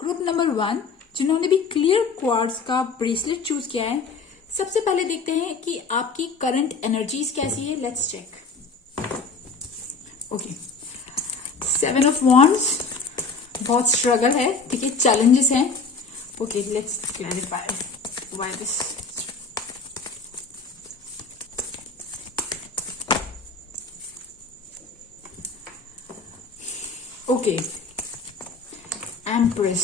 Group number 1 जिन्होंने भी clear quartz का ब्रेसलेट चूज किया है, सबसे पहले देखते हैं कि आपकी करंट एनर्जीज कैसी है। Let's check. Okay, 7 of wands, बहुत स्ट्रगल है, ठीक है, चैलेंजेस हैं। Okay, let's clarify why this. Okay, empress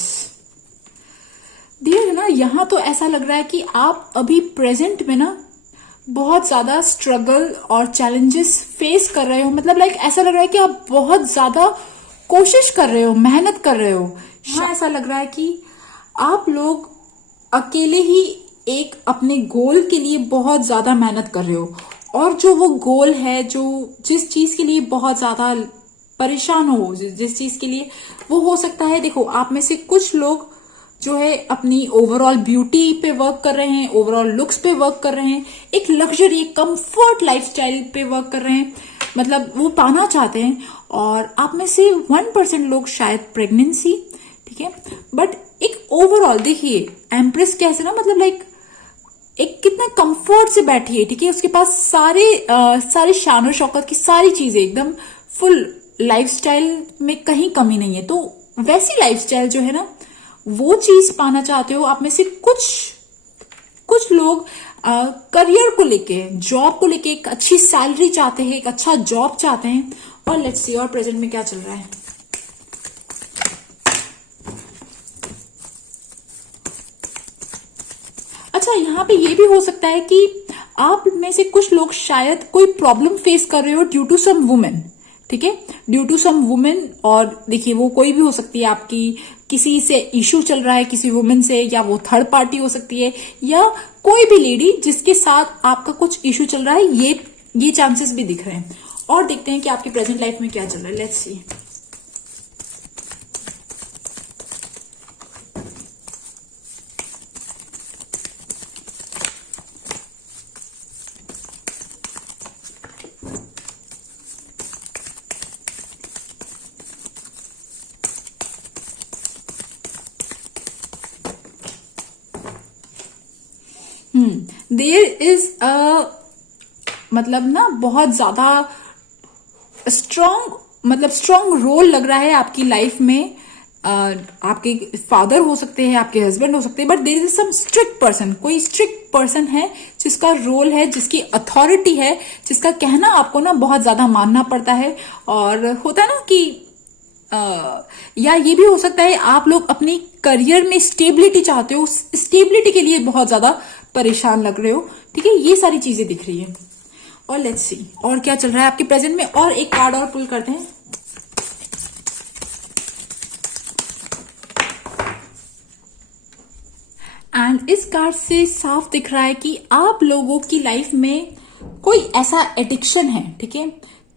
dear, है ना, यहां तो ऐसा लग रहा है कि आप अभी प्रेजेंट में ना बहुत ज्यादा स्ट्रगल और चैलेंजेस फेस कर रहे हो। मतलब लाइक ऐसा लग रहा है कि आप बहुत ज्यादा कोशिश कर रहे हो, मेहनत कर रहे हो। हाँ, ऐसा लग रहा है कि आप लोग अकेले ही एक अपने गोल के लिए बहुत ज्यादा मेहनत कर रहे हो, और जो वो गोल है, जो जिस चीज के लिए बहुत ज्यादा परेशान हो, जिस चीज के लिए, वो हो सकता है, देखो, आप में से कुछ लोग जो है अपनी ओवरऑल ब्यूटी पे वर्क कर रहे हैं, ओवरऑल लुक्स पे वर्क कर रहे हैं, एक लग्जरी, एक कंफर्ट लाइफस्टाइल पे वर्क कर रहे हैं, मतलब वो पाना चाहते हैं। और आप में से 1% लोग शायद प्रेगनेंसी, ठीक है, बट एक ओवरऑल देखिए एम्प्रेस कैसे ना, मतलब लाइक एक कितना कंफर्ट से बैठी है, ठीक है, उसके पास सारे शान और शौकत की सारी चीजें, एकदम फुल लाइफस्टाइल में कहीं कमी नहीं है। तो वैसी लाइफस्टाइल जो है ना, वो चीज पाना चाहते हो। आप में से कुछ लोग करियर को लेके, जॉब को लेके एक अच्छी सैलरी चाहते हैं, एक अच्छा जॉब चाहते हैं। और लेट्स सी और प्रेजेंट में क्या चल रहा है। अच्छा, यहाँ पे ये भी हो सकता है कि आप में से कुछ लोग शायद कोई प्रॉब्लम फेस कर रहे हो ड्यू टू सम वुमेन, ठीक है, ड्यू टू सम वुमेन। और देखिए वो कोई भी हो सकती है, आपकी किसी से इशू चल रहा है किसी वुमेन से, या वो थर्ड पार्टी हो सकती है, या कोई भी लेडी जिसके साथ आपका कुछ इशू चल रहा है, ये चांसेस भी दिख रहे हैं। और देखते हैं कि आपकी प्रेजेंट लाइफ में क्या चल रहा है। Let's see. देयर इज मतलब ना बहुत ज्यादा स्ट्रॉन्ग रोल लग रहा है आपकी लाइफ में। आपके फादर हो सकते हैं, आपके हस्बैंड हो सकते हैं, but there is some strict person, कोई स्ट्रिक्ट पर्सन है जिसका रोल है, जिसकी अथॉरिटी है, जिसका कहना आपको ना बहुत ज्यादा मानना पड़ता है। और होता है ना कि या ये भी हो सकता है आप लोग अपनी करियर में स्टेबिलिटी चाहते हो, स्टेबिलिटी के लिए बहुत ज्यादा परेशान लग रहे हो, ठीक है, ये सारी चीजें दिख रही है। और लेट्स सी और क्या चल रहा है आपके प्रेजेंट में। और एक कार्ड और पुल करते हैं। एंड इस कार्ड से साफ दिख रहा है कि आप लोगों की लाइफ में कोई ऐसा एडिक्शन है, ठीक है,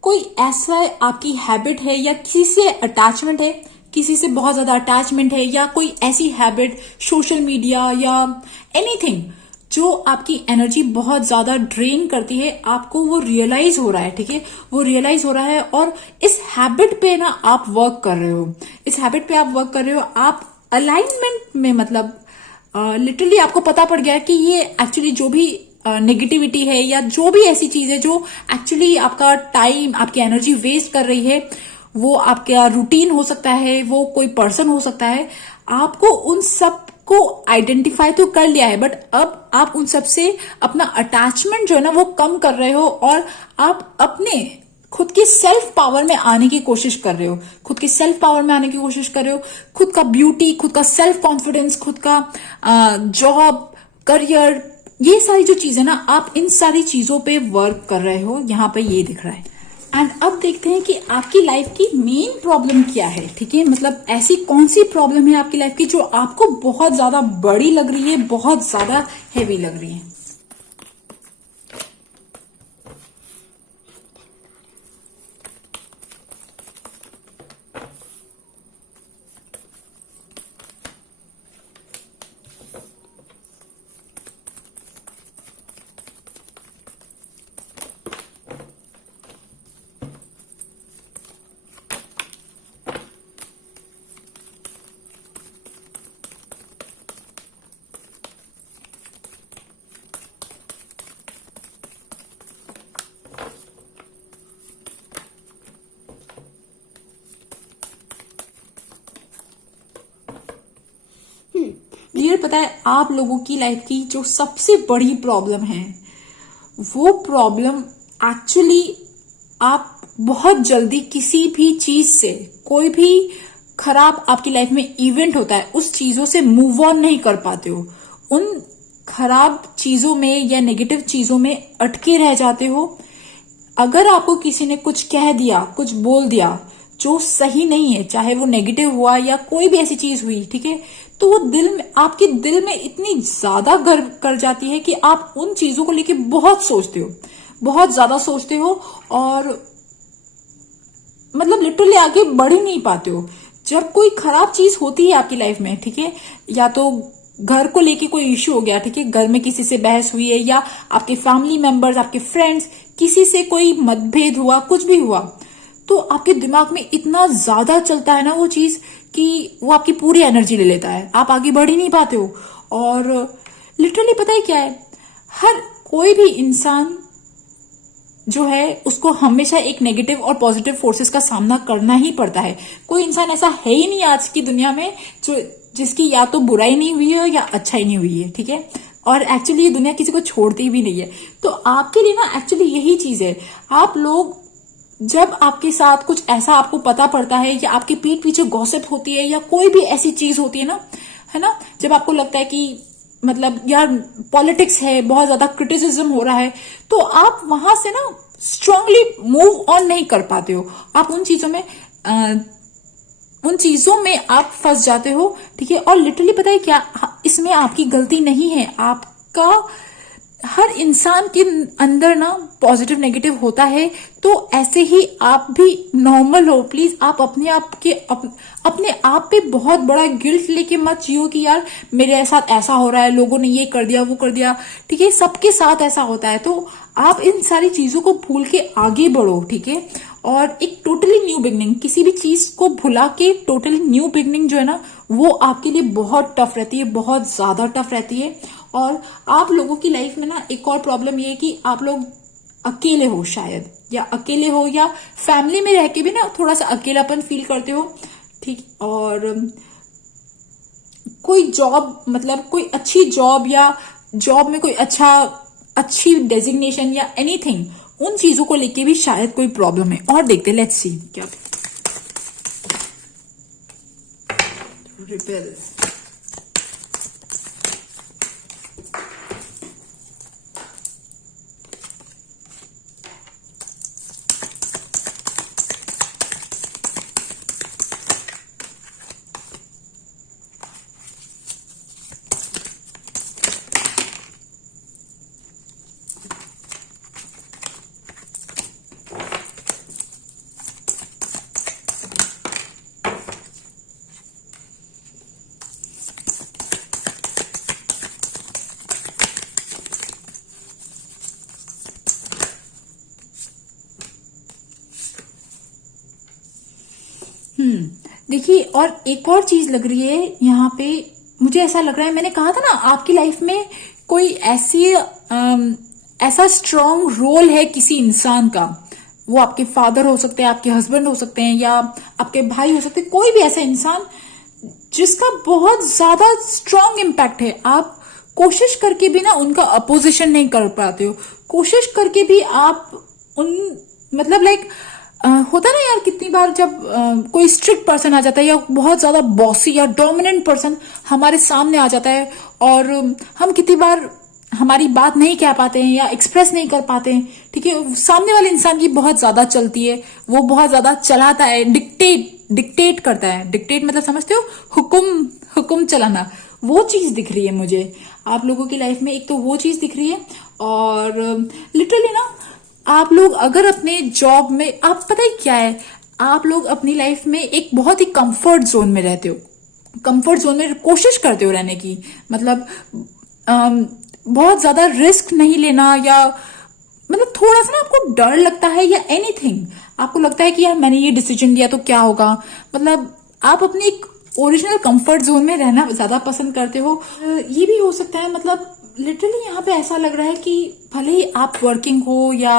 कोई ऐसा आपकी हैबिट है, या किसी से अटैचमेंट है, किसी से बहुत ज्यादा अटैचमेंट है, या कोई ऐसी हैबिट, सोशल मीडिया या एनीथिंग जो आपकी एनर्जी बहुत ज्यादा ड्रेन करती है, आपको वो रियलाइज हो रहा है, ठीक है, वो रियलाइज हो रहा है। और इस हैबिट पे ना आप वर्क कर रहे हो, इस हैबिट पे आप वर्क कर रहे हो, आप अलाइनमेंट में, मतलब लिटरली आपको पता पड़ गया कि ये एक्चुअली जो भी नेगेटिविटी है, या जो भी ऐसी चीज है जो एक्चुअली आपका टाइम, आपकी एनर्जी वेस्ट कर रही है, वो आपका रूटीन हो सकता है, वो कोई पर्सन हो सकता है, आपको उन सब को आइडेंटिफाई तो कर लिया है, बट अब आप उन सब से अपना अटैचमेंट जो है ना वो कम कर रहे हो, और आप अपने खुद की सेल्फ पावर में आने की कोशिश कर रहे हो, खुद की सेल्फ पावर में आने की कोशिश कर रहे हो, खुद का ब्यूटी, खुद का सेल्फ कॉन्फिडेंस, खुद का जॉब, करियर, ये सारी जो चीजें ना, आप इन सारी चीजों पे वर्क कर रहे हो, यहां पे ये दिख रहा है। एंड अब देखते हैं कि आपकी लाइफ की मेन प्रॉब्लम क्या है, ठीक है, मतलब ऐसी कौन सी प्रॉब्लम है आपकी लाइफ की जो आपको बहुत ज्यादा बड़ी लग रही है, बहुत ज्यादा हैवी लग रही है। पता है आप लोगों की लाइफ की जो सबसे बड़ी प्रॉब्लम है, वो प्रॉब्लम एक्चुअली आप बहुत जल्दी किसी भी चीज से, कोई भी खराब आपकी लाइफ में इवेंट होता है, उस चीजों से मूव ऑन नहीं कर पाते हो। उन खराब चीजों में या नेगेटिव चीजों में अटके रह जाते हो। अगर आपको किसी ने कुछ कह दिया, कुछ बोल दिया जो सही नहीं है, चाहे वो नेगेटिव हुआ या कोई भी ऐसी चीज हुई, ठीक है, तो वो दिल में, आपके दिल में इतनी ज्यादा गर्व कर जाती है कि आप उन चीजों को लेके बहुत सोचते हो, बहुत ज्यादा सोचते हो, और मतलब लिटरली आगे बढ़ ही नहीं पाते हो। जब कोई खराब चीज होती है आपकी लाइफ में, ठीक है, या तो घर को लेके कोई इश्यू हो गया, ठीक है, घर में किसी से बहस हुई है, या आपके फैमिली मेंबर्स, आपके फ्रेंड्स, किसी से कोई मतभेद हुआ, कुछ भी हुआ, तो आपके दिमाग में इतना ज्यादा चलता है ना वो चीज कि वो आपकी पूरी एनर्जी ले लेता है, आप आगे बढ़ ही नहीं पाते हो। और लिटरली पता है क्या है, हर कोई भी इंसान जो है उसको हमेशा एक नेगेटिव और पॉजिटिव फोर्सेस का सामना करना ही पड़ता है। कोई इंसान ऐसा है ही नहीं आज की दुनिया में जो जिसकी या तो बुराई नहीं हुई है या अच्छाई नहीं हुई है, ठीक है। और एक्चुअली ये दुनिया किसी को छोड़ती भी नहीं है। तो आपके लिए ना एक्चुअली यही चीज है, आप लोग जब आपके साथ कुछ ऐसा आपको पता पड़ता है या आपके पीठ पीछे गॉसिप होती है या कोई भी ऐसी चीज होती है ना, है ना, जब आपको लगता है कि मतलब यार पॉलिटिक्स है, बहुत ज्यादा क्रिटिसिज्म हो रहा है, तो आप वहां से ना स्ट्रांगली मूव ऑन नहीं कर पाते हो। आप उन चीजों में आप फंस जाते हो, ठीक है। और लिटरली पता है क्या, इसमें आपकी गलती नहीं है, आपका हर इंसान के अंदर ना पॉजिटिव नेगेटिव होता है। तो ऐसे ही आप भी नॉर्मल हो, प्लीज आप अपने आप पे बहुत बड़ा गिल्ट लेके मत जियो कि यार मेरे साथ ऐसा हो रहा है, लोगों ने ये कर दिया, वो कर दिया, ठीक है, सबके साथ ऐसा होता है। तो आप इन सारी चीजों को भूल के आगे बढ़ो, ठीक है। और एक टोटली न्यू बिगनिंग, किसी भी चीज को भुला के टोटली न्यू बिगनिंग जो है ना, वो आपके लिए बहुत टफ रहती है, बहुत ज्यादा टफ रहती है। और आप लोगों की लाइफ में ना एक और प्रॉब्लम ये है कि आप लोग अकेले हो शायद, या अकेले हो या फैमिली में रह के भी ना थोड़ा सा अकेलापन फील करते हो, ठीक। और कोई जॉब, मतलब कोई अच्छी जॉब या जॉब में कोई अच्छी डेजिग्नेशन या एनीथिंग, उन चीजों को लेके भी शायद कोई प्रॉब्लम है। और देखते, लेट्स सी क्या रिपेल। देखिए, और एक और चीज लग रही है यहाँ पे, मुझे ऐसा लग रहा है, मैंने कहा था ना आपकी लाइफ में कोई ऐसा स्ट्रॉन्ग रोल है किसी इंसान का। वो आपके फादर हो सकते हैं, आपके हस्बैंड हो सकते हैं, या आपके भाई हो सकते हैं, कोई भी ऐसा इंसान जिसका बहुत ज्यादा स्ट्रॉन्ग इम्पैक्ट है। आप कोशिश करके भी ना उनका अपोजिशन नहीं कर पाते हो, कोशिश करके भी आप उन, मतलब लाइक होता ना यार, कितनी बार जब कोई स्ट्रिक्ट पर्सन आ जाता है या बहुत ज्यादा बॉसी या डोमिनेंट पर्सन हमारे सामने आ जाता है, और हम कितनी बार हमारी बात नहीं कह पाते हैं या एक्सप्रेस नहीं कर पाते हैं, ठीक है। सामने वाले इंसान की बहुत ज्यादा चलती है, वो बहुत ज्यादा चलाता है, डिक्टेट करता है। डिक्टेट मतलब समझते हो, हुक्म चलाना। वो चीज दिख रही है मुझे आप लोगों की लाइफ में, एक तो वो चीज दिख रही है। और लिटरली ना आप लोग अगर अपने जॉब में, आप पता है क्या है, आप लोग अपनी लाइफ में एक बहुत ही कंफर्ट जोन में रहते हो, कंफर्ट जोन में कोशिश करते हो रहने की, मतलब बहुत ज्यादा रिस्क नहीं लेना, या मतलब थोड़ा सा ना आपको डर लगता है या एनीथिंग, आपको लगता है कि यार मैंने ये डिसीजन लिया तो क्या होगा, मतलब आप अपनी एक ओरिजिनल कंफर्ट जोन में रहना ज्यादा पसंद करते हो। ये भी हो सकता है, मतलब लिटरली यहाँ पे ऐसा लग रहा है कि भले ही आप वर्किंग हो या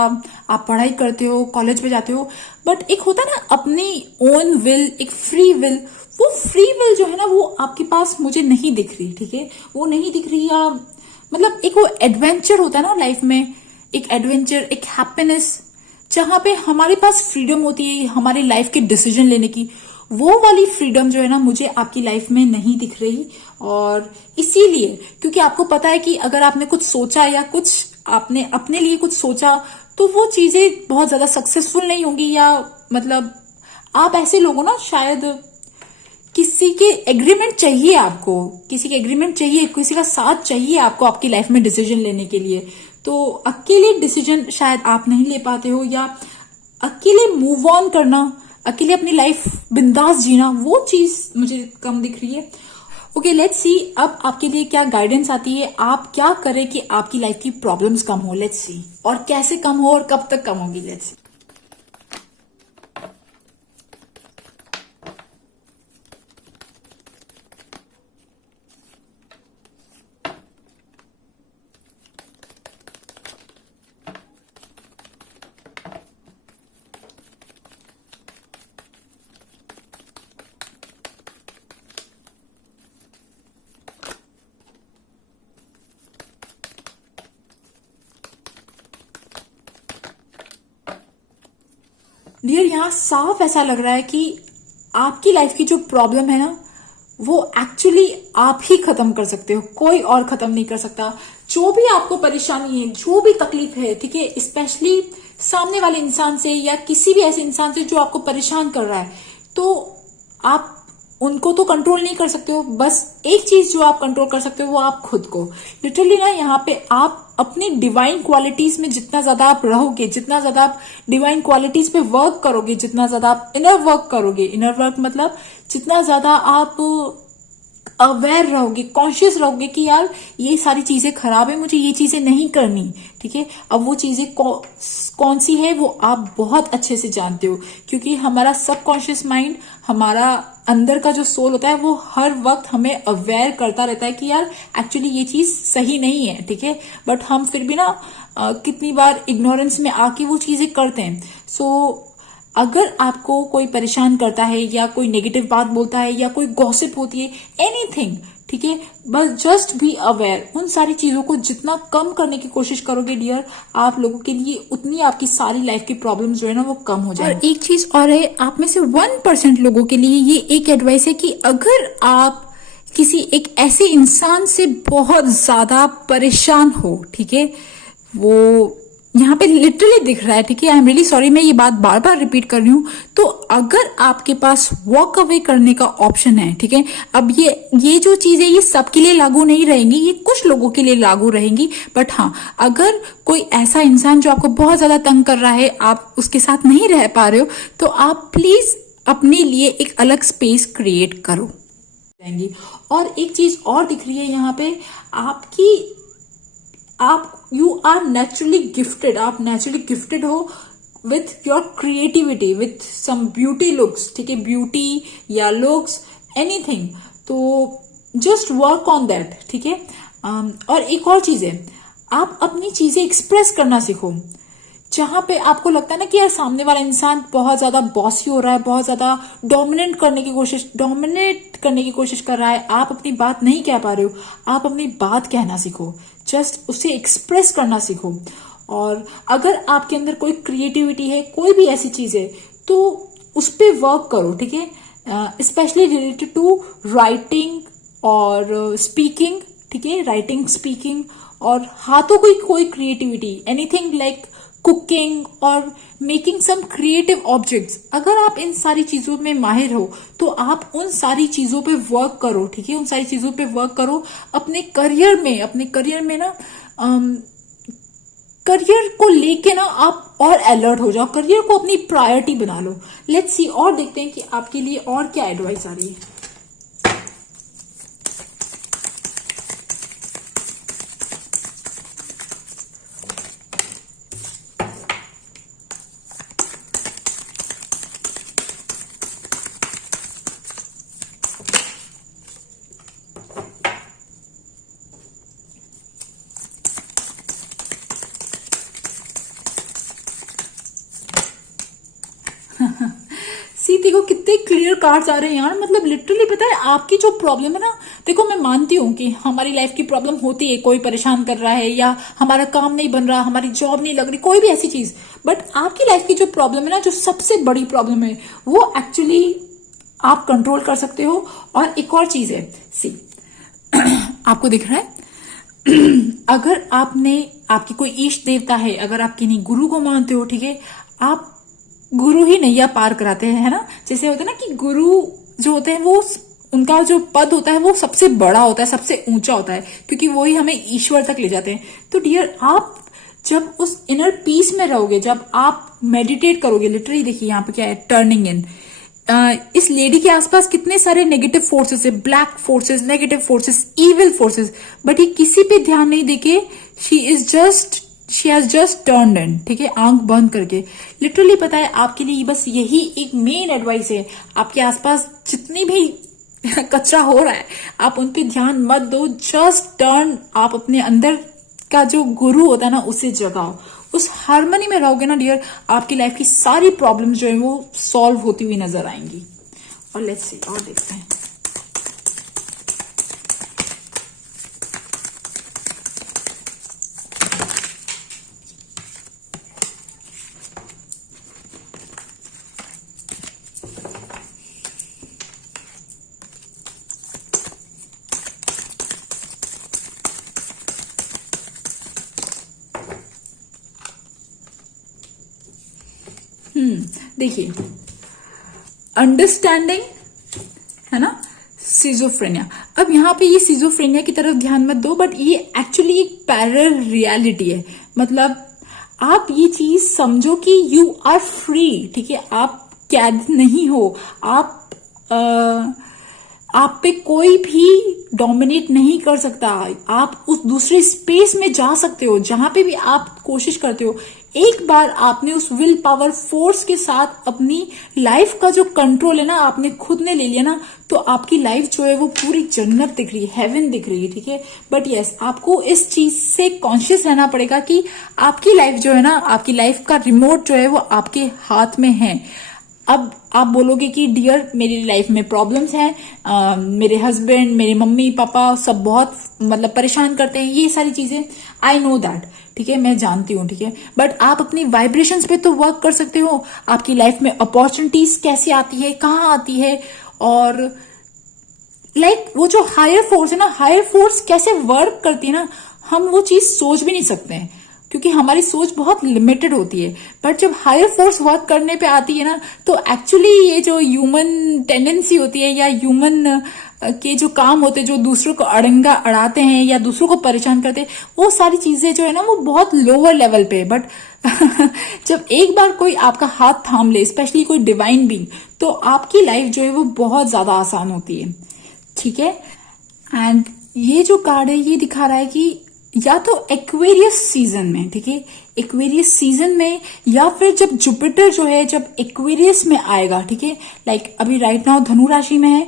आप पढ़ाई करते हो, कॉलेज में जाते हो, बट एक होता है ना अपनी ओन विल, एक फ्री विल, वो फ्री विल जो है ना वो आपके पास मुझे नहीं दिख रही, ठीक है, वो नहीं दिख रही। या मतलब एक वो एडवेंचर होता है ना लाइफ में, एक एडवेंचर, एक हैप्पीनेस, जहां पे हमारे पास फ्रीडम होती है हमारी लाइफ के डिसीजन लेने की, वो वाली फ्रीडम जो है ना मुझे आपकी लाइफ में नहीं दिख रही। और इसीलिए, क्योंकि आपको पता है कि अगर आपने कुछ सोचा या कुछ आपने अपने लिए कुछ सोचा तो वो चीजें बहुत ज्यादा सक्सेसफुल नहीं होंगी, या मतलब आप ऐसे लोग हो ना, शायद किसी के एग्रीमेंट चाहिए, आपको किसी के एग्रीमेंट चाहिए, किसी का साथ चाहिए आपको आपकी लाइफ में डिसीजन लेने के लिए। तो अकेले डिसीजन शायद आप नहीं ले पाते हो, या अकेले मूव ऑन करना, अकेले अपनी लाइफ बिंदास जीना, वो चीज मुझे कम दिख रही है। ओके, लेट्स सी अब आपके लिए क्या गाइडेंस आती है, आप क्या करें कि आपकी लाइफ की प्रॉब्लम्स कम हो। लेट्स सी, और कैसे कम हो और कब तक कम होगी। Let's see. डियर, यहाँ साफ ऐसा लग रहा है कि आपकी लाइफ की जो प्रॉब्लम है ना वो एक्चुअली आप ही खत्म कर सकते हो, कोई और खत्म नहीं कर सकता। जो भी आपको परेशानी है, जो भी तकलीफ है, ठीक है, स्पेशली सामने वाले इंसान से या किसी भी ऐसे इंसान से जो आपको परेशान कर रहा है, तो आप उनको तो कंट्रोल नहीं कर सकते हो। बस एक चीज जो आप कंट्रोल कर सकते हो वो आप खुद को। लिटरली ना यहाँ पे आप अपनी डिवाइन क्वालिटीज में जितना ज्यादा आप रहोगे, जितना ज्यादा आप डिवाइन क्वालिटीज पे वर्क करोगे, जितना ज्यादा आप इनर वर्क करोगे, इनर वर्क मतलब जितना ज्यादा आप अवेयर रहोगे, कॉन्शियस रहोगे कि यार ये सारी चीजें खराब है, मुझे ये चीजें नहीं करनी, ठीक है। अब वो चीजें कौन सी है वो आप बहुत अच्छे से जानते हो, क्योंकि हमारा सबकॉन्शियस माइंड, हमारा अंदर का जो सोल होता है वो हर वक्त हमें अवेयर करता रहता है कि यार एक्चुअली ये चीज सही नहीं है, ठीक है। बट हम फिर भी ना कितनी बार इग्नोरेंस में आके वो चीजें करते हैं। सो अगर आपको कोई परेशान करता है या कोई नेगेटिव बात बोलता है या कोई गॉसिप होती है, एनीथिंग, ठीक है, बस जस्ट बी अवेयर। उन सारी चीजों को जितना कम करने की कोशिश करोगे डियर, आप लोगों के लिए उतनी आपकी सारी लाइफ की प्रॉब्लम जो है ना वो कम हो जाए। और एक चीज और है, आप में से 1% लोगों के लिए ये एक एडवाइस है कि अगर आप किसी एक ऐसे इंसान से बहुत ज्यादा परेशान हो, ठीक है, वो यहाँ पे लिटरली दिख रहा है, ठीक है, आई एम रियली सॉरी, मैं ये बात बार बार रिपीट कर रही हूँ। तो अगर आपके पास वॉक अवे करने का ऑप्शन है, ठीक है, अब ये जो चीजें ये सबके लिए लागू नहीं रहेंगी, ये कुछ लोगों के लिए लागू रहेंगी। बट हाँ, अगर कोई ऐसा इंसान जो आपको बहुत ज्यादा तंग कर रहा है, आप उसके साथ नहीं रह पा रहे हो, तो आप प्लीज अपने लिए एक अलग स्पेस क्रिएट करो। और एक चीज और दिख रही है यहाँ पे, आप यू आर नेचुरली गिफ्टेड, आप नेचुरली गिफ्टेड हो with your creativity, with some beauty looks, ठीक है, ब्यूटी या लुक्स, एनीथिंग। तो जस्ट वर्क ऑन दैट, ठीक है। और एक और चीज है, आप अपनी चीजें एक्सप्रेस करना सीखो। जहां पे आपको लगता है ना कि यार सामने वाला इंसान बहुत ज्यादा बॉसी हो रहा है, बहुत ज्यादा डोमिनेट करने की कोशिश कर रहा है, आप अपनी बात नहीं कह पा रहे हो, आप अपनी बात कहना सीखो, जस्ट उसे एक्सप्रेस करना सीखो। और अगर आपके अंदर कोई क्रिएटिविटी है, कोई भी ऐसी चीज है, तो उस पर वर्क करो, ठीक है, स्पेशली रिलेटेड टू राइटिंग और स्पीकिंग, ठीक है, राइटिंग, स्पीकिंग, और हाथों की कोई क्रिएटिविटी, एनीथिंग लाइक कुकिंग और मेकिंग सम क्रिएटिव ऑब्जेक्ट्स। अगर आप इन सारी चीजों में माहिर हो तो आप उन सारी चीजों पे वर्क करो, ठीक है, उन सारी चीजों पे वर्क करो। अपने करियर में ना करियर को लेके ना आप और अलर्ट हो जाओ, करियर को अपनी प्रायोरिटी बना लो। लेट्स सी, और देखते हैं कि आपके लिए और क्या एडवाइस आ रही है। सी देखो कितने क्लियर कार्ड्स आ रहे हैं यार, मतलब लिटरली पता है आपकी जो प्रॉब्लम है ना, देखो मैं मानती हूँ कि हमारी लाइफ की प्रॉब्लम होती है, कोई परेशान कर रहा है या हमारा काम नहीं बन रहा, हमारी जॉब नहीं लग रही, कोई भी ऐसी चीज, बट आपकी लाइफ की जो प्रॉब्लम है ना, जो सबसे बड़ी प्रॉब्लम है वो एक्चुअली आप कंट्रोल कर सकते हो। और एक और चीज है, सी आपको दिख रहा है अगर आपने आपकी कोई इष्ट देवता है, अगर आप किन्हीं गुरु को मानते हो, ठीक है, आप गुरु ही नैया पार कराते हैं, है ना। जैसे होता है ना कि गुरु जो होते हैं वो उनका जो पद होता है वो सबसे बड़ा होता है, सबसे ऊंचा होता है, क्योंकि वो ही हमें ईश्वर तक ले जाते हैं। तो डियर, आप जब उस इनर पीस में रहोगे, जब आप मेडिटेट करोगे, लिटरली देखिए यहाँ पे क्या है, टर्निंग इन, इस लेडी के आसपास कितने सारे नेगेटिव फोर्सेस है, black forces, negative forces, evil forces, but ये किसी पे ध्यान नहीं देके शी हैज जस्ट टर्न्ड इन, ठीक है, आंख बंद करके। लिटरली पता है आपके लिए बस यही एक मेन एडवाइस है, आपके आसपास जितनी भी कचरा हो रहा है आप उन पे ध्यान मत दो, जस्ट टर्न, आप अपने अंदर का जो गुरु होता है ना उसे जगाओ। उस हार्मनी में रहोगे ना डियर, आपकी लाइफ की सारी प्रॉब्लम्स जो है वो सॉल्व होती हुई नजर आएंगी। और लेट्स सी, और देखते हैं। देखिए, अंडरस्टैंडिंग, है ना, सिजोफ्रेनिया। अब यहाँ पे ये सिजोफ्रेनिया की तरफ ध्यान मत दो, बट ये एक्चुअली एक पैरेलल रियलिटी है। मतलब आप ये चीज समझो कि यू आर फ्री, ठीक है, आप कैद नहीं हो, आप पे कोई भी डोमिनेट नहीं कर सकता। आप उस दूसरे स्पेस में जा सकते हो जहां पे भी आप कोशिश करते हो। एक बार आपने उस विल पावर फोर्स के साथ अपनी लाइफ का जो कंट्रोल है ना आपने खुद ने ले लिया ना, तो आपकी लाइफ जो है वो पूरी जन्नत दिख रही है, हेवन दिख रही है, ठीक है। बट यस, आपको इस चीज से कॉन्शियस रहना पड़ेगा कि आपकी लाइफ जो है ना, आपकी लाइफ का रिमोट जो है वो आपके हाथ में है। अब आप बोलोगे कि डियर मेरी लाइफ में प्रॉब्लम्स हैं, मेरे हस्बैंड, मेरे मम्मी पापा सब बहुत मतलब परेशान करते हैं, ये सारी चीजें, आई नो दैट, ठीक है, मैं जानती हूँ, ठीक है, बट आप अपनी वाइब्रेशंस पे तो वर्क कर सकते हो। आपकी लाइफ में अपॉर्चुनिटीज कैसे आती है, कहाँ आती है, और वो जो हायर फोर्स है ना, हायर फोर्स कैसे वर्क करती है ना, हम वो चीज सोच भी नहीं सकते हैं, क्योंकि हमारी सोच बहुत लिमिटेड होती है। बट जब हायर फोर्स वर्क करने पे आती है ना, तो एक्चुअली ये जो ह्यूमन टेंडेंसी होती है या ह्यूमन के जो काम होते हैं, जो दूसरों को अड़ंगा अड़ाते हैं या दूसरों को परेशान करते हैं, वो सारी चीजें जो है ना वो बहुत लोअर लेवल पे। बट जब एक बार कोई आपका हाथ थाम ले, स्पेशली कोई डिवाइन बीइंग, तो आपकी लाइफ जो है वो बहुत ज्यादा आसान होती है, ठीक है। एंड ये जो कार्ड है ये दिखा रहा है कि या तो एक्वेरियस सीजन में, ठीक है, एक्वेरियस सीजन में, या फिर जब जुपिटर जो है जब एक्वेरियस में आएगा, ठीक है, लाइक अभी राइट नाउ धनु राशि में है,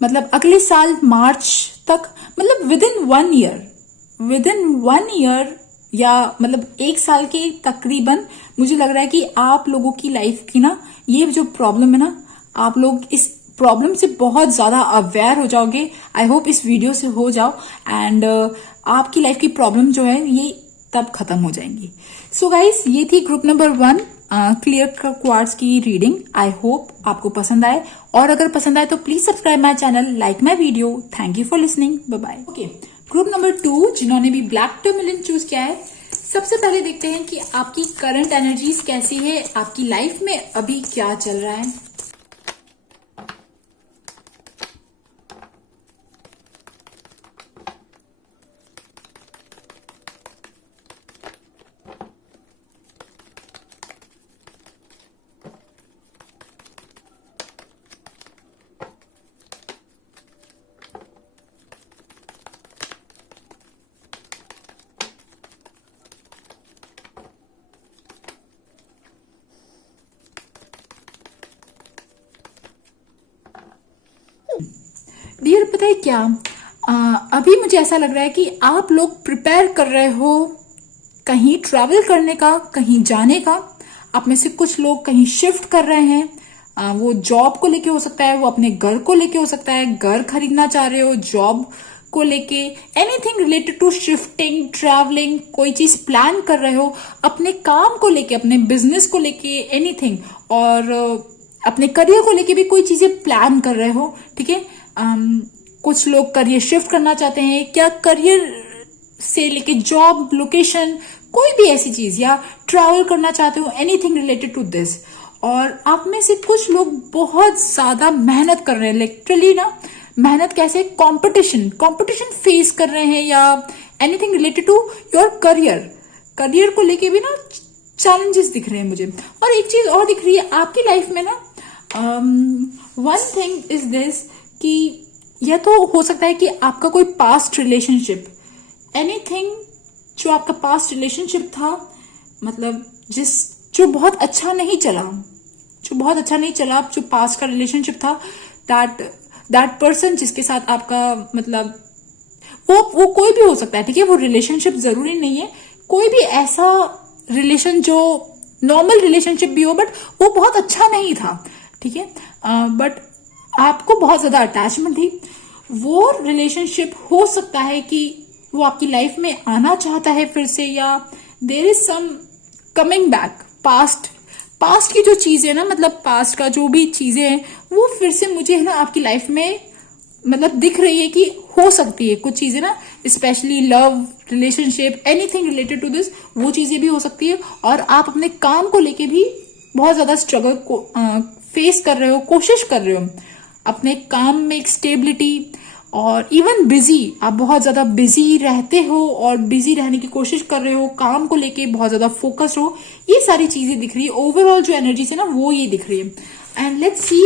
मतलब अगले साल मार्च तक, मतलब विद इन 1 ईयर या मतलब 1 साल के तकरीबन, मुझे लग रहा है कि आप लोगों की लाइफ की ना ये जो प्रॉब्लम है ना, आप लोग इस प्रॉब्लम से बहुत ज्यादा अवेयर हो जाओगे। आई होप इस वीडियो से हो जाओ, एंड आपकी लाइफ की प्रॉब्लम जो है ये तब खत्म हो जाएंगी। सो गाइस, ये थी ग्रुप नंबर 1 क्लियर क्वार्ट्स की रीडिंग। आई होप आपको पसंद आए, और अगर पसंद आए तो please subscribe my channel, like my video. Thank you for listening, bye bye. Okay, group number 2 जिन्होंने भी ब्लैक टर्मिलिन चूज किया है, सबसे पहले देखते हैं कि आपकी करंट एनर्जीज कैसी है, आपकी लाइफ में अभी क्या चल रहा है। डियर पता है क्या, अभी मुझे ऐसा लग रहा है कि आप लोग प्रिपेयर कर रहे हो कहीं ट्रैवल करने का, कहीं जाने का। आप में से कुछ लोग कहीं शिफ्ट कर रहे हैं, वो जॉब को लेके हो सकता है, वो अपने घर को लेके हो सकता है, घर खरीदना चाह रहे हो, जॉब को लेके, anything related to shifting, travelling, कोई चीज प्लान कर रहे हो, अपने काम को लेके, अपने बिजनेस को लेके, एनीथिंग, और अपने करियर को लेके भी कोई चीजें प्लान कर रहे हो, ठीक है। कुछ लोग करियर शिफ्ट करना चाहते हैं, क्या करियर से लेके जॉब, लोकेशन, कोई भी ऐसी चीज, या ट्रैवल करना चाहते हो, एनीथिंग रिलेटेड टू दिस। और आप में से कुछ लोग बहुत ज्यादा मेहनत कर रहे हैं, लिटरली ना, मेहनत कैसे, कंपटीशन फेस कर रहे हैं, या anything related to your career को लेके भी ना चैलेंजेस दिख रहे हैं मुझे। और एक चीज और दिख रही है आपकी लाइफ में ना, वन थिंग इज दिस, कि यह तो हो सकता है कि आपका कोई पास्ट रिलेशनशिप, एनीथिंग जो आपका पास्ट रिलेशनशिप था, मतलब जो बहुत अच्छा नहीं चला, जो पास्ट का रिलेशनशिप था, दैट पर्सन जिसके साथ आपका, मतलब वो कोई भी हो सकता है, ठीक है, वो रिलेशनशिप जरूरी नहीं है, कोई भी ऐसा रिलेशन जो नॉर्मल रिलेशनशिप भी हो, बट वो बहुत अच्छा नहीं था, ठीक है, बट आपको बहुत ज्यादा अटैचमेंट थी। वो रिलेशनशिप हो सकता है कि वो आपकी लाइफ में आना चाहता है फिर से, या there is some coming back, past की जो चीजें ना, मतलब पास्ट का जो भी चीजें हैं, वो फिर से मुझे है ना आपकी लाइफ में मतलब दिख रही है कि हो सकती है कुछ चीजें ना, specially love, relationship, anything related to this, वो चीजें भी हो सकती है। और आप अपने काम को लेके भी बहुत ज्यादा स्ट्रगल को फेस कर रहे हो, कोशिश कर रहे हो अपने काम में एक स्टेबिलिटी, और इवन बिजी, आप बहुत ज्यादा बिजी रहते हो और बिजी रहने की कोशिश कर रहे हो, काम को लेके बहुत ज्यादा फोकस्ड हो, ये सारी चीजें दिख रही है। ओवरऑल जो एनर्जी है ना, वो ये दिख रही है। एंड लेट्स सी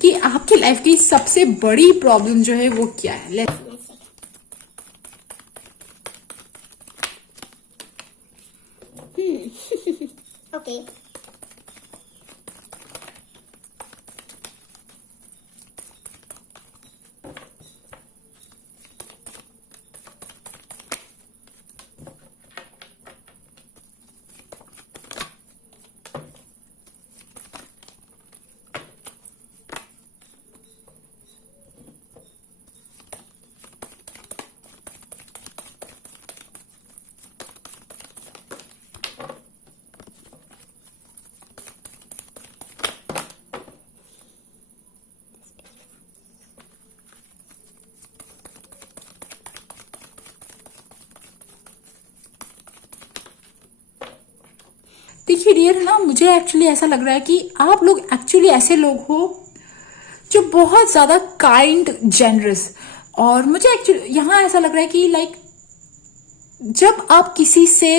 कि आपकी लाइफ की सबसे बड़ी प्रॉब्लम जो है वो क्या है। ओके देखिए डियर ना, मुझे एक्चुअली ऐसा लग रहा है कि आप लोग एक्चुअली ऐसे लोग हो जो बहुत ज्यादा काइंड, जेनरस, और मुझे एक्चुअली यहाँ ऐसा लग रहा है कि लाइक जब आप किसी से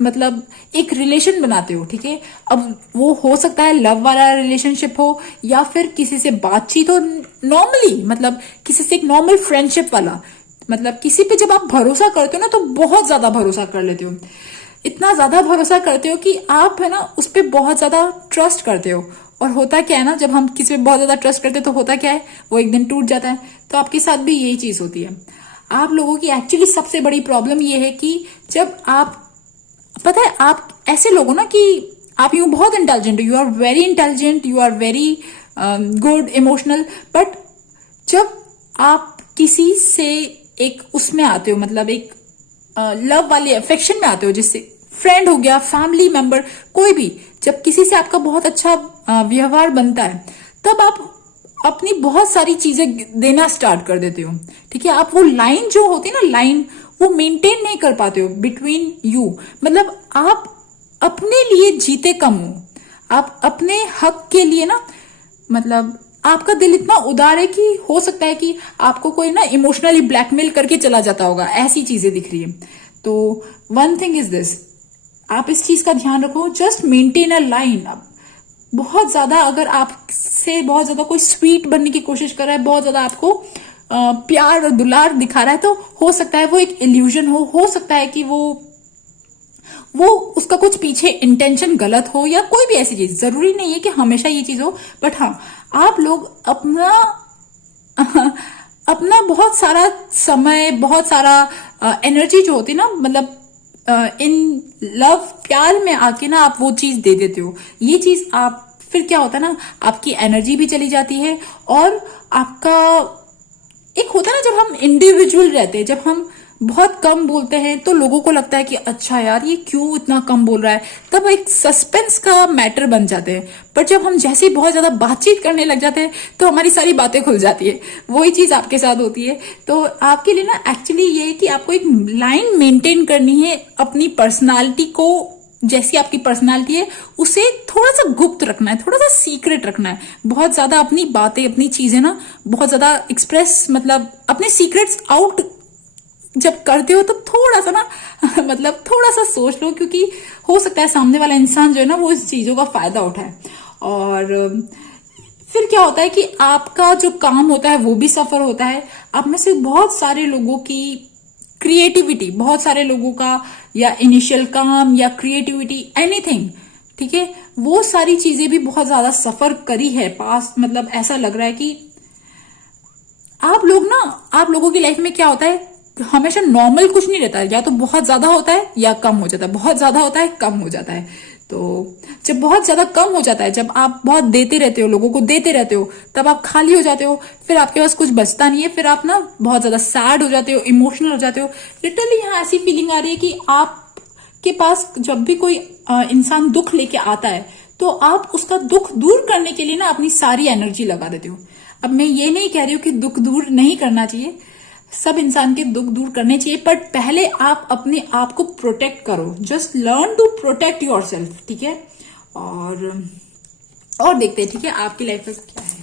मतलब एक रिलेशन बनाते हो, ठीक है, अब वो हो सकता है लव वाला रिलेशनशिप हो, या फिर किसी से बातचीत हो नॉर्मली, मतलब किसी से एक नॉर्मल फ्रेंडशिप वाला, मतलब किसी पे जब आप भरोसा करते हो ना, तो बहुत ज्यादा भरोसा कर लेते हो, इतना ज्यादा भरोसा करते हो कि आप है ना उस पर बहुत ज्यादा ट्रस्ट करते हो। और होता क्या है ना, जब हम किसी पे बहुत ज्यादा ट्रस्ट करते हैं तो होता क्या है, वो एक दिन टूट जाता है। तो आपके साथ भी यही चीज होती है। आप लोगों की एक्चुअली सबसे बड़ी प्रॉब्लम ये है कि जब आप, पता है, आप ऐसे लोग हो ना कि आप यूं बहुत इंटेलिजेंट हो, you are very intelligent, you are very good emotional, but जब आप किसी से एक उसमें आते हो, मतलब एक लव वाले अफेक्शन में आते हो, जिससे फ्रेंड हो गया, फैमिली मेंबर, कोई भी, जब किसी से आपका बहुत अच्छा व्यवहार बनता है, तब आप अपनी बहुत सारी चीजें देना स्टार्ट कर देते हो, ठीक है। आप वो लाइन जो होती है ना, लाइन वो मेंटेन नहीं कर पाते हो बिटवीन यू, मतलब आप अपने लिए जीते कम हो, आप अपने हक के लिए ना, मतलब आपका दिल इतना उदार है कि हो सकता है कि आपको कोई ना इमोशनली ब्लैकमेल करके चला जाता होगा, ऐसी चीजें दिख रही है। तो वन थिंग इज दिस, आप इस चीज का ध्यान रखो, जस्ट मेंटेन अ लाइन। बहुत ज्यादा अगर आपसे बहुत ज्यादा कोई स्वीट बनने की कोशिश कर रहा है, बहुत ज्यादा आपको प्यार और दुलार दिखा रहा है, तो हो सकता है वो एक इल्यूजन हो सकता है कि वो उसका कुछ पीछे इंटेंशन गलत हो, या कोई भी ऐसी चीज, जरूरी नहीं है कि हमेशा ये चीज हो, बट हाँ, आप लोग अपना बहुत सारा समय, बहुत सारा एनर्जी जो होती है ना, मतलब इन लव प्यार में आके ना आप वो चीज दे देते हो, ये चीज आप फिर क्या होता है ना, आपकी एनर्जी भी चली जाती है। और आपका एक होता है ना, जब हम इंडिविजुअल रहते हैं, जब हम बहुत कम बोलते हैं तो लोगों को लगता है कि अच्छा यार ये क्यों इतना कम बोल रहा है, तब एक सस्पेंस का मैटर बन जाते हैं। पर जब हम जैसे ही बहुत ज्यादा बातचीत करने लग जाते हैं तो हमारी सारी बातें खुल जाती है। वही चीज आपके साथ होती है। तो आपके लिए ना एक्चुअली ये है कि आपको एक लाइन मेंटेन करनी है अपनी पर्सनालिटी को, जैसी आपकी पर्सनालिटी है उसे थोड़ा सा गुप्त रखना है, थोड़ा सा सीक्रेट रखना है। बहुत ज्यादा अपनी बातें, अपनी चीजें ना बहुत ज्यादा एक्सप्रेस, मतलब अपने सीक्रेट्स आउट जब करते हो तो थोड़ा सा ना मतलब थोड़ा सा सोच लो, क्योंकि हो सकता है सामने वाला इंसान जो है ना वो इस चीजों का फायदा उठाए। और फिर क्या होता है कि आपका जो काम होता है वो भी सफर होता है। आप में से बहुत सारे लोगों की क्रिएटिविटी, बहुत सारे लोगों का या इनिशियल काम या क्रिएटिविटी एनीथिंग, ठीक है, वो सारी चीजें भी बहुत ज्यादा सफर करी है पास। मतलब ऐसा लग रहा है कि आप लोग ना, आप लोगों की लाइफ में क्या होता है, हमेशा नॉर्मल कुछ नहीं रहता है, या तो बहुत ज्यादा होता है या कम हो जाता है, बहुत ज्यादा होता है कम हो जाता है। तो जब बहुत ज्यादा कम हो जाता है, जब आप बहुत देते रहते हो, लोगों को देते रहते हो, तब आप खाली हो जाते हो, फिर आपके पास कुछ बचता नहीं है, फिर आप ना बहुत ज्यादा सैड हो जाते हो, इमोशनल हो जाते हो। लिटरली यहाँ ऐसी फीलिंग आ रही है कि आपके पास जब भी कोई इंसान दुख लेके आता है तो आप उसका दुख दूर करने के लिए ना अपनी सारी एनर्जी लगा देते हो। अब मैं ये नहीं कह रही हूँ कि दुख दूर नहीं करना चाहिए, सब इंसान के दुख दूर करने चाहिए, बट पहले आप अपने आप को प्रोटेक्ट करो। Just learn to protect your self, ठीक है। और देखते हैं, ठीक है, आपकी लाइफ में क्या है।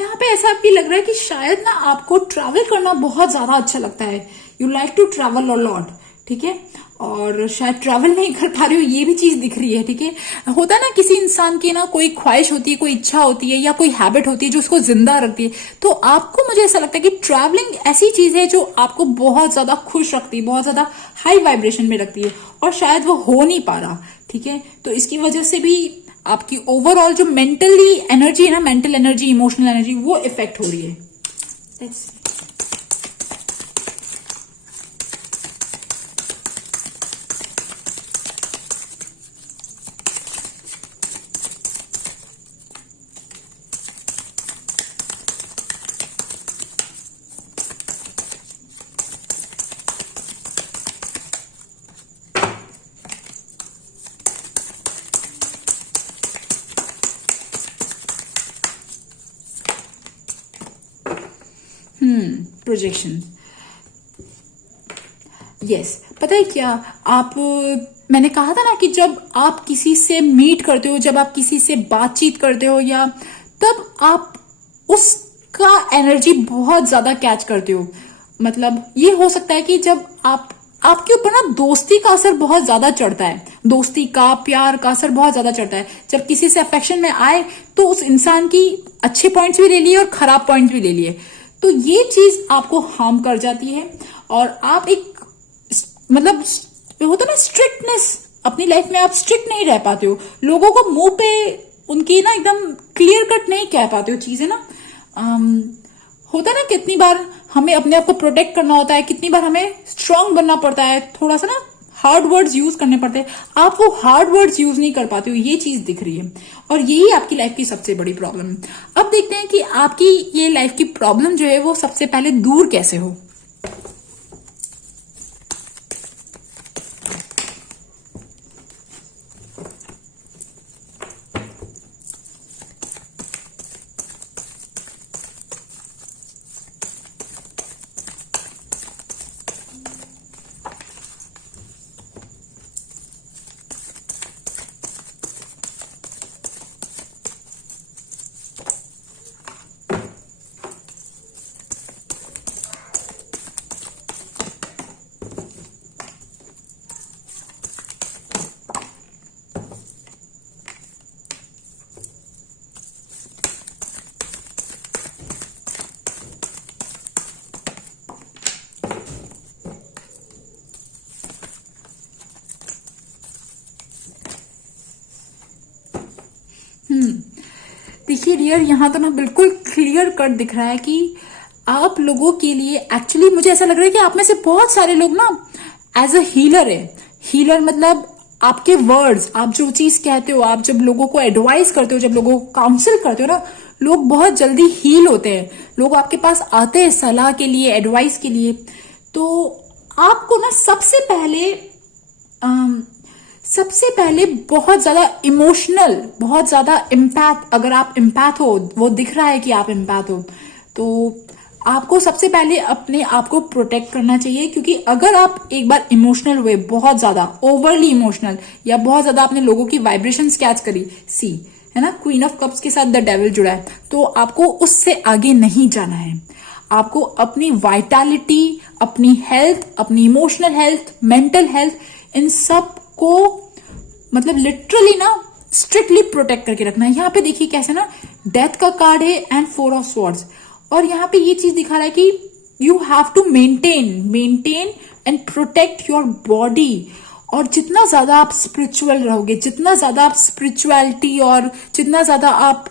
यहाँ पे ऐसा भी लग रहा है कि शायद ना आपको ट्रैवल करना बहुत ज्यादा अच्छा लगता है। You like to travel a lot, ठीक है। और शायद ट्रैवल नहीं कर पा रहे हो, ये भी चीज दिख रही है, ठीक है। होता है ना किसी इंसान की ना कोई ख्वाहिश होती है, कोई इच्छा होती है या कोई हैबिट होती है जो उसको जिंदा रखती है। तो आपको, मुझे ऐसा लगता है कि ट्रैवलिंग ऐसी चीज है जो आपको बहुत ज्यादा खुश रखती है, बहुत ज्यादा हाई वाइब्रेशन में रखती है, और शायद वो हो नहीं पा रहा, ठीक है। तो इसकी वजह से भी आपकी ओवरऑल जो मेंटली एनर्जी है ना, मेंटल एनर्जी, इमोशनल एनर्जी, वो इफेक्ट हो रही है। Let's see. Projection, yes. पता है क्या, आप, मैंने कहा था ना कि जब आप किसी से मीट करते हो, जब आप किसी से बातचीत करते हो, या तब आप उसका एनर्जी बहुत ज्यादा कैच करते हो। मतलब ये हो सकता है कि जब आपके ऊपर ना दोस्ती का असर बहुत ज्यादा चढ़ता है, दोस्ती का, प्यार का असर बहुत ज्यादा चढ़ता है। जब किसी से अफेक्शन में आए तो उस इंसान की अच्छे पॉइंट्स भी ले लिए और खराब पॉइंट्स भी ले लिए, तो ये चीज आपको हार्म कर जाती है। और आप एक, मतलब होता ना स्ट्रिक्टनेस, अपनी लाइफ में आप स्ट्रिक्ट नहीं रह पाते हो, लोगों को मुंह पे उनकी ना एकदम क्लियर कट नहीं कह पाते हो चीजें ना। होता ना, कितनी बार हमें अपने आप को प्रोटेक्ट करना होता है, कितनी बार हमें स्ट्रांग बनना पड़ता है, थोड़ा सा ना हार्ड वर्ड्स यूज करने पड़ते हैं, आप वो हार्ड वर्ड्स यूज नहीं कर पाते हो, ये चीज दिख रही है। और यही आपकी लाइफ की सबसे बड़ी प्रॉब्लम है। अब देखते हैं कि आपकी ये लाइफ की प्रॉब्लम जो है वो सबसे पहले दूर कैसे हो। देखिए डियर, यहाँ तो ना बिल्कुल क्लियर कट दिख रहा है कि आप लोगों के लिए एक्चुअली मुझे ऐसा लग रहा है कि आप में से बहुत सारे लोग ना एज अ हीलर है। हीलर मतलब आपके वर्ड्स, आप जो चीज कहते हो, आप जब लोगों को एडवाइस करते हो, जब लोगों को काउंसिल करते हो ना, लोग बहुत जल्दी हील होते हैं। लोग आपके पास आते हैं सलाह के लिए, एडवाइस के लिए। तो आपको ना सबसे पहले बहुत ज्यादा इमोशनल, बहुत ज्यादा इम्पैथ, अगर आप इम्पैथ हो, वो दिख रहा है कि आप इम्पैथ हो, तो आपको सबसे पहले अपने आप को प्रोटेक्ट करना चाहिए। क्योंकि अगर आप एक बार इमोशनल हुए, बहुत ज्यादा ओवरली इमोशनल, या बहुत ज्यादा आपने लोगों की वाइब्रेशंस कैच करी, सी है ना, क्वीन ऑफ कप्स के साथ द डेविल जुड़ा है, तो आपको उससे आगे नहीं जाना है। आपको अपनी वाइटैलिटी, अपनी हेल्थ, अपनी इमोशनल हेल्थ, मेंटल हेल्थ, इन सब को मतलब लिटरली ना स्ट्रिक्टली प्रोटेक्ट करके रखना है। यहाँ पे देखिए कैसे ना डेथ का कार्ड है एंड 4 ऑफ स्वॉर्ड्स, और यहाँ पे ये चीज दिखा रहा है कि you have to maintain and protect your body. और जितना ज्यादा आप स्पिरिचुअल रहोगे, जितना ज्यादा आप स्पिरिचुअलिटी, और जितना ज्यादा आप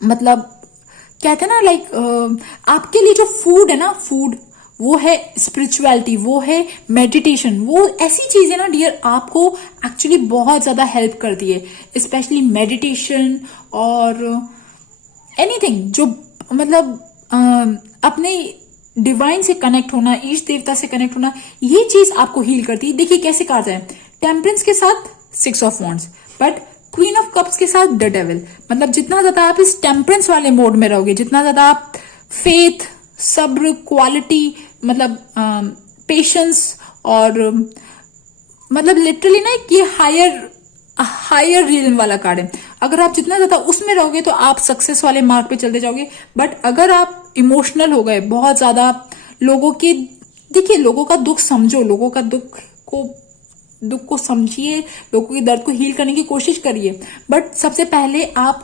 मतलब कहते हैं ना लाइक आपके लिए जो फूड है ना, फूड वो है स्पिरिचुअलिटी, वो है मेडिटेशन, वो ऐसी चीज है ना डियर, आपको एक्चुअली बहुत ज्यादा हेल्प करती है। स्पेशली मेडिटेशन और एनीथिंग जो मतलब अपने डिवाइन से कनेक्ट होना, ईश देवता से कनेक्ट होना, ये चीज आपको हील करती है। देखिए कैसे कार्ड है, टेम्परेंस के साथ 6 of wands, but queen of cups के साथ द डेविल। मतलब जितना ज्यादा आप इस टेम्परेंस वाले मोड में रहोगे, जितना ज्यादा आप फेथ, सब्र, क्वालिटी, मतलब पेशेंस, और मतलब लिटरली ना ये हायर रियल्म वाला कार्ड है। अगर आप जितना ज्यादा उसमें रहोगे तो आप सक्सेस वाले मार्ग पे चलते जाओगे। बट अगर आप इमोशनल हो गए, बहुत ज्यादा लोगों के, देखिए लोगों का दुख समझो, लोगों का दुख को समझिए, लोगों के दर्द को हील करने की कोशिश करिए। बट सबसे पहले आप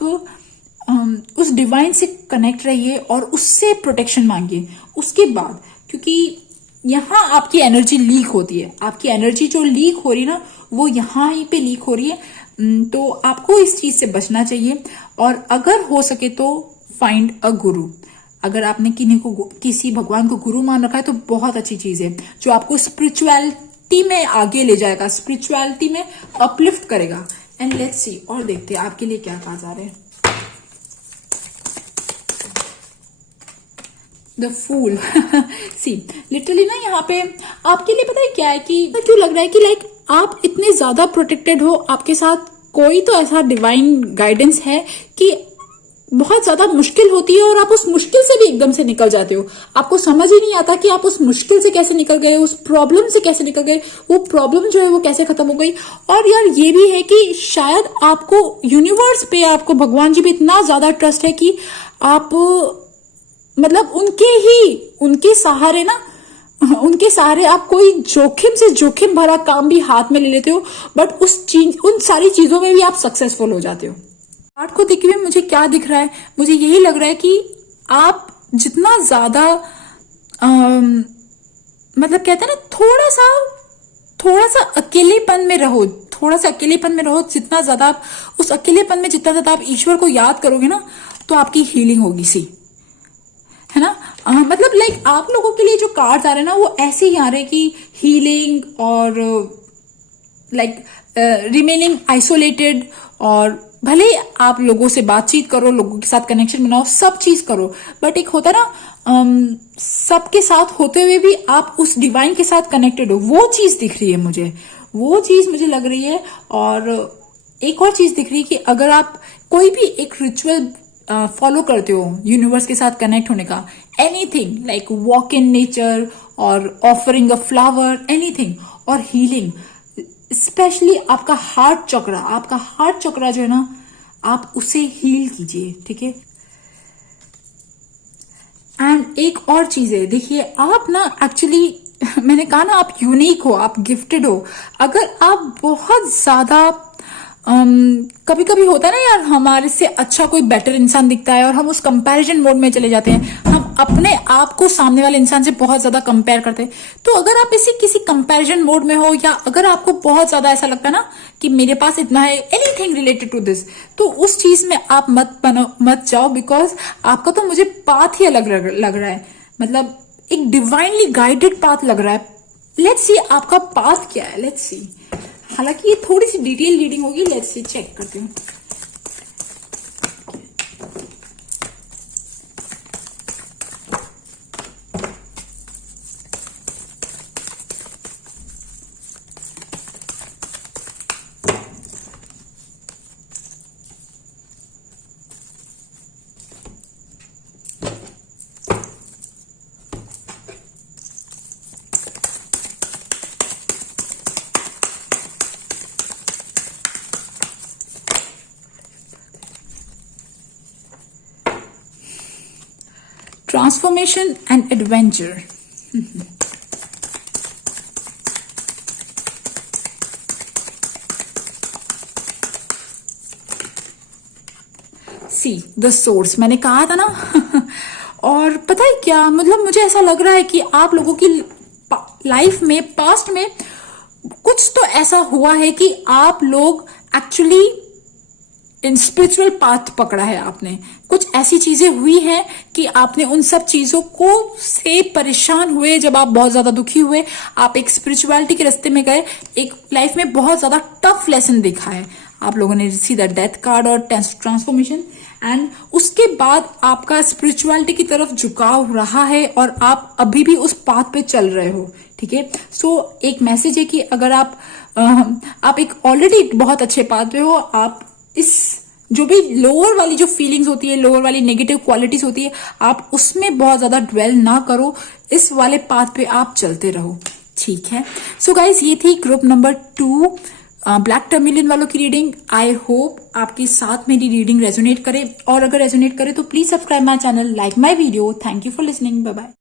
उस डिवाइन से कनेक्ट रहिए और उससे प्रोटेक्शन मांगिए। उसके बाद, क्योंकि यहाँ आपकी एनर्जी लीक होती है, आपकी एनर्जी जो लीक हो रही है ना, वो यहाँ ही पे लीक हो रही है, तो आपको इस चीज से बचना चाहिए। और अगर हो सके तो फाइंड अ गुरु। अगर आपने किसी भगवान को गुरु मान रखा है तो बहुत अच्छी चीज है, जो आपको स्पिरिचुअलिटी में आगे ले जाएगा, स्पिरिचुअलिटी में अपलिफ्ट करेगा। एंड लेट्स सी, और देखते हैं आपके लिए क्या कहा जा रहा है। द फूल सी लिटरली ना यहाँ पे आपके लिए पता है क्या है कि क्यों लग रहा है कि लाइक आप इतने ज्यादा प्रोटेक्टेड हो, आपके साथ कोई तो ऐसा डिवाइन गाइडेंस है कि बहुत ज्यादा मुश्किल होती है और आप उस मुश्किल से भी एकदम से निकल जाते हो। आपको समझ ही नहीं आता कि आप उस मुश्किल से कैसे निकल गए, उस प्रॉब्लम से कैसे निकल गए, वो प्रॉब्लम जो है वो कैसे खत्म हो गई। और यार ये भी है कि शायद आपको यूनिवर्स पे, आपको भगवान जी पे इतना ज्यादा ट्रस्ट है कि आप मतलब उनके सहारे आप कोई जोखिम से जोखिम भरा काम भी हाथ में ले लेते हो, बट उन सारी चीजों में भी आप सक्सेसफुल हो जाते हो। कार्ड को देखिए मुझे क्या दिख रहा है, मुझे यही लग रहा है कि आप जितना ज्यादा मतलब कहते हैं ना थोड़ा सा अकेलेपन में रहो, जितना ज्यादा आप उस अकेलेपन में, जितना ज्यादा आप ईश्वर को याद करोगे ना, तो आपकी हीलिंग होगी। सी है ना, मतलब लाइक आप लोगों के लिए जो कार्ड्स आ रहे हैं ना, वो ऐसे ही आ रहे हैं कि हीलिंग और लाइक रिमेनिंग आइसोलेटेड, और भले आप लोगों से बातचीत करो, लोगों के साथ कनेक्शन बनाओ, सब चीज करो, बट एक होता है ना सबके साथ होते हुए भी आप उस डिवाइन के साथ कनेक्टेड हो, वो चीज दिख रही है मुझे, वो चीज मुझे लग रही है। और एक और चीज दिख रही है कि अगर आप कोई भी एक रिचुअल फॉलो करते हो यूनिवर्स के साथ कनेक्ट होने का, anything like walk in nature और ऑफरिंग अ फ्लावर, एनीथिंग, और हीलिंग, स्पेशली आपका हार्ट चक्रा जो है ना, आप उसे हील कीजिए, ठीक है। एंड एक और चीज है, देखिए आप ना एक्चुअली मैंने कहा ना, आप यूनिक हो, आप गिफ्टेड हो। अगर आप बहुत ज्यादा कभी कभी होता है ना यार, हमारे से अच्छा कोई बेटर इंसान दिखता है और हम उस कंपैरिजन मोड में चले जाते हैं, हम अपने आप को सामने वाले इंसान से बहुत ज्यादा कंपेयर करते हैं। तो अगर आप इसी किसी कंपैरिजन मोड में हो, या अगर आपको बहुत ज्यादा ऐसा लगता है ना कि मेरे पास इतना है, एनीथिंग रिलेटेड टू दिस, तो उस चीज में आप मत जाओ, बिकॉज आपका तो मुझे पाथ ही अलग लग रहा है, मतलब एक डिवाइनली गाइडेड पाथ लग रहा है। लेट्स सी आपका पाथ क्या है, लेट्स सी। हालांकि ये थोड़ी सी डिटेल रीडिंग होगी, लेट्स सी, चेक करते हैं। Transformation and adventure. See the source, मैंने कहा था ना और पता है क्या, मतलब मुझे ऐसा लग रहा है कि आप लोगों की लाइफ में, पास्ट में कुछ तो ऐसा हुआ है कि आप लोग एक्चुअली इन स्पिरिचुअल पाथ पकड़ा है आपने। कुछ ऐसी चीजें हुई हैं कि आपने उन सब चीजों को से परेशान हुए, जब आप बहुत ज्यादा दुखी हुए, आप एक स्पिरिचुअलिटी के रास्ते में गए, एक लाइफ में बहुत ज्यादा टफ लेसन देखा है आप लोगों ने, सीधा डेथ कार्ड और ट्रांसफॉर्मेशन, एंड उसके बाद आपका स्पिरिचुअलिटी की तरफ झुकाव रहा है और आप अभी भी उस पाथ पे चल रहे हो, ठीक है। सो एक मैसेज है कि अगर आप एक ऑलरेडी बहुत अच्छे पाथ पे हो, आप इस जो भी लोअर वाली जो फीलिंग्स होती है, लोअर वाली नेगेटिव क्वालिटीज होती है, आप उसमें बहुत ज्यादा ड्वेल ना करो, इस वाले पाथ पे आप चलते रहो, ठीक है। सो गाइज, ये थी ग्रुप नंबर 2 ब्लैक टर्मिलियन वालों की रीडिंग। आई होप आपके साथ मेरी रीडिंग रेजोनेट करे, और अगर रेजोनेट करे तो please subscribe my channel, like my video. Thank you for listening, bye bye.